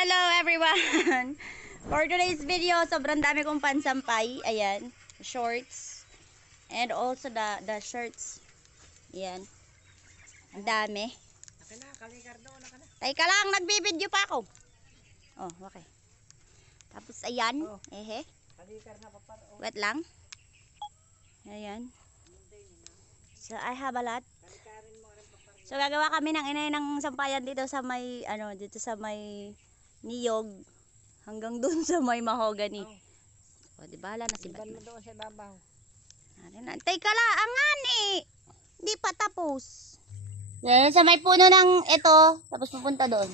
Hello everyone! For today's video, sobrang dami kong pansampay. Ayan, shorts. And also the shirts. Ayan. Ang dami. Teka lang, nagbibideo pa ako. Oh, okay. Tapos ayan, ehe. Wet lang. Ayan. So I have a lot. So gagawa kami ng inay ng sampayan dito sa may dito sa may niyog hanggang dun sa may mahogany. O di bala na si Batman. Doon sa babaw. Antay ka lang, angan eh. Hindi pa tapos. Yan, sa may puno ng ito, tapos pupunta doon.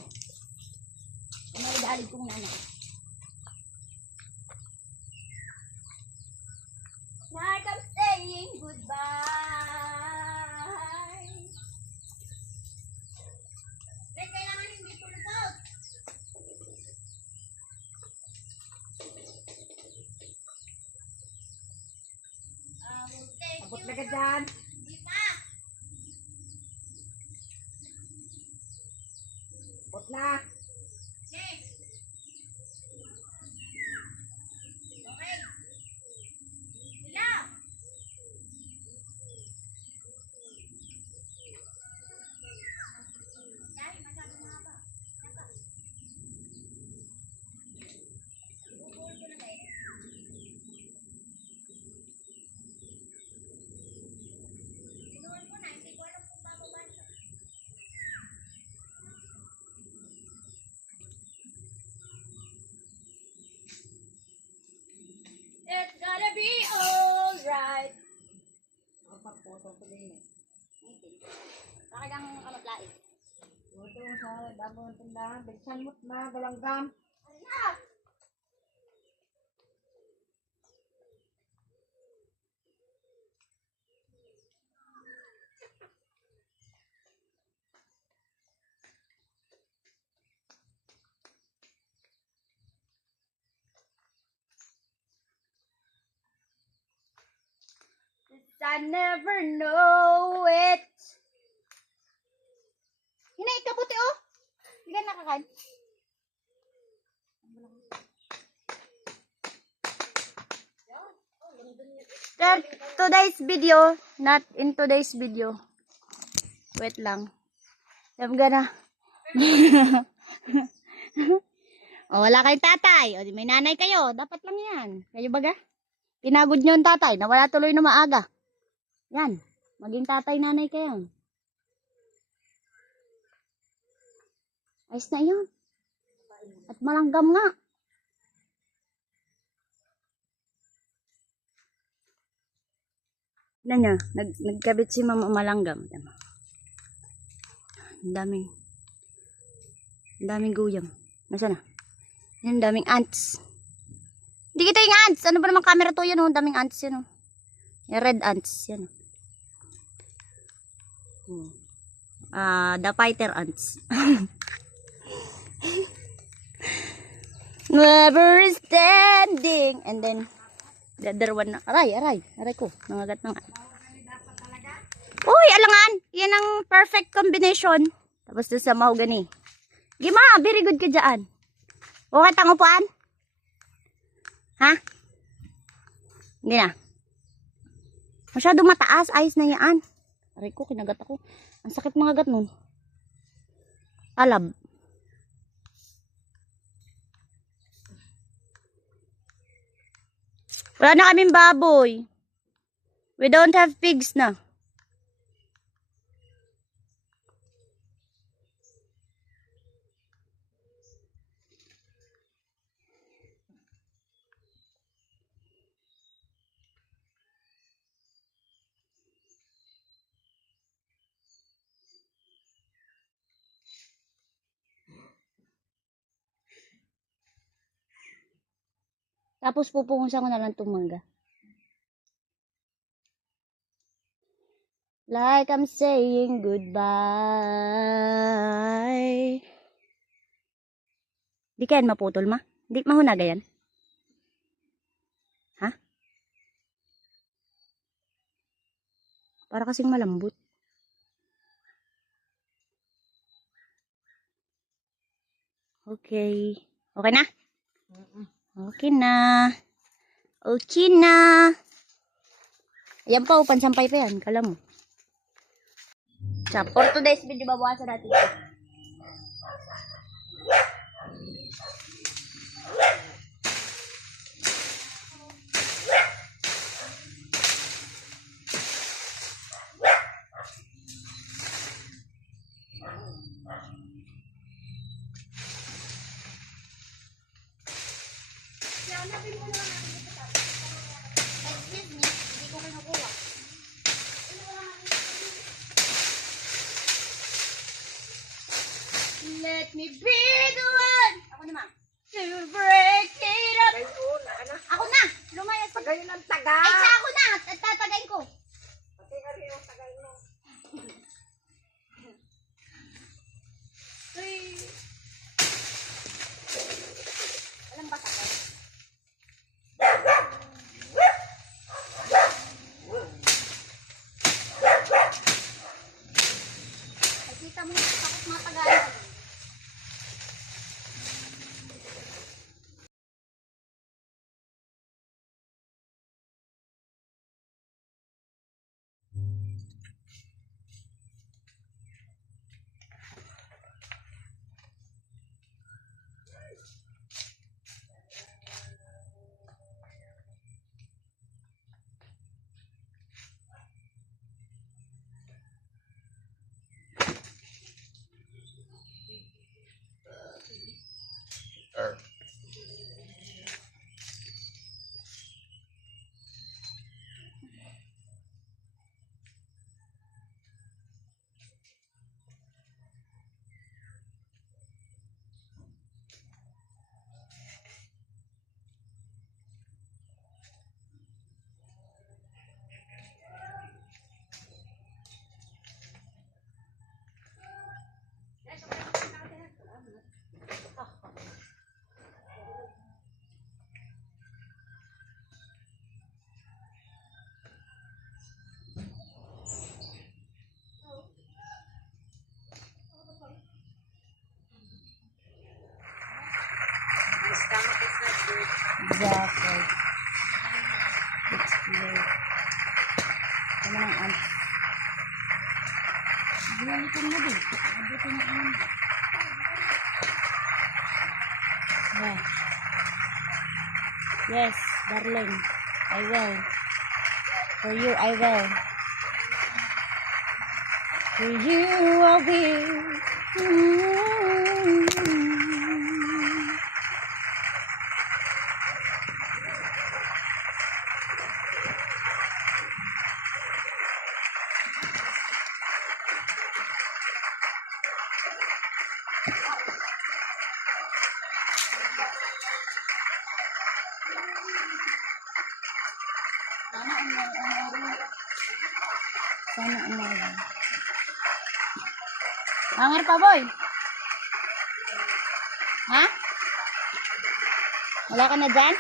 Sa may dalig kong nana. Like I'm saying goodbye. Kailangan hindi tulog. Abot na ka dyan. Di pa. Abot na. Okay. Okay. Hello. Dahil masyadong mahaba. Bubul ko na tayo. Sinuwan ko na, hindi ko alam kung bababa siya. It's gonna be alright. Pagpoto ko din eh. Bakit ang maplain? Ito sa damo ng tindahan. Bigsan mo't na galanggam. I never know it. Hinay, kabuti oh. Hindi ka nakakain. Today's video, not in today's video. Wait lang. I'm gonna. O, wala kayong tatay. O, di may nanay kayo. Dapat lang yan. Kayo baga? Pinagod nyo yung tatay. Nawala tuloy na maaga. Yan. Maging tatay nanay kayo. Ayos na yun. At malanggam nga. Ano niya? Nagkabit si mama malanggam. Ang daming guyam. Nasaan na? Yan, daming ants. Hindi kita yung ants. Ano ba naman camera to yan? Oh? Daming ants yan. Oh. Yung red ants. Yan. Oh. The fighter ants. Never standing. And then, the other one na. Aray ko. Nangagat na nga. Uy, alangan. Yan ang perfect combination. Tapos doon sa mahogany. Gima, very good ka dyan. Okay, tangupuan? Ha? Hindi na. Masyado mataas. Ayos na yan. Aray ko, kinagat ako. Ang sakit mga gat nun. Alab. Wala na kaming baboy. We don't have pigs na. Tapos pupungusan ko na lang itong mangga. Like I'm saying goodbye. Di kayan maputol ma? Di mahunaga yan? Ha? Para kasing malambot. Okay. Okay na? Okay na. Okay na. Ayan pa, pansampay pa yan. Kala mo. Sa for today's video, babawasan natin. Let me be the one. Ako naman. To break it up. Ako na. Lumayas. Tagayin ang taga. Ay, sa ako na. At tatagayin ko. Pati ka rin yung tagayin mo. Alam ba sakit? Kita mo yung sakit mga tagayin. Exactly. It's clear. Ano ng ants? Bulitin mo din. Abutin mo yun. Yeah. Yes, darling. I will. For you, I will. For you, I will. Sana umaga. Hanger pa, boy. Ha? Wala ka na dyan?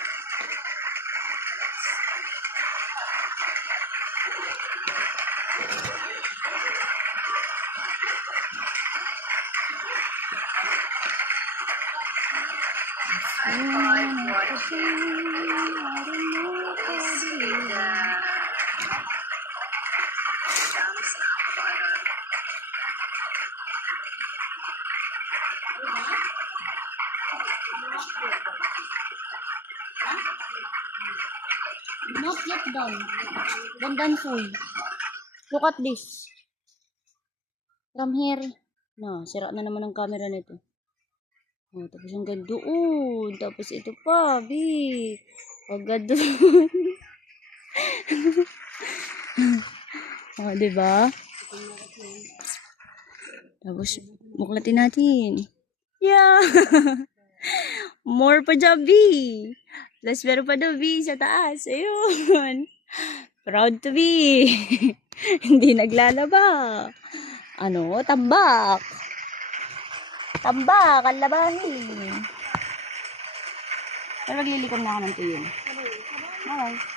Not yet done. Done full. Look at this. From here. No, sira na naman ang camera nito. Oh, tapos yung doon. Tapos ito pa, bi. Agad doon. Oh, diba? Tapos, buklatin natin. Yeah! More pa dyan, B. Plus, meron pa daw, B, sa taas. Ayun. Proud to be. Hindi naglalaba. Ano? Tambak. Tambak, ang labahin. Pero maglilikom na ako ng tuyo. Bye.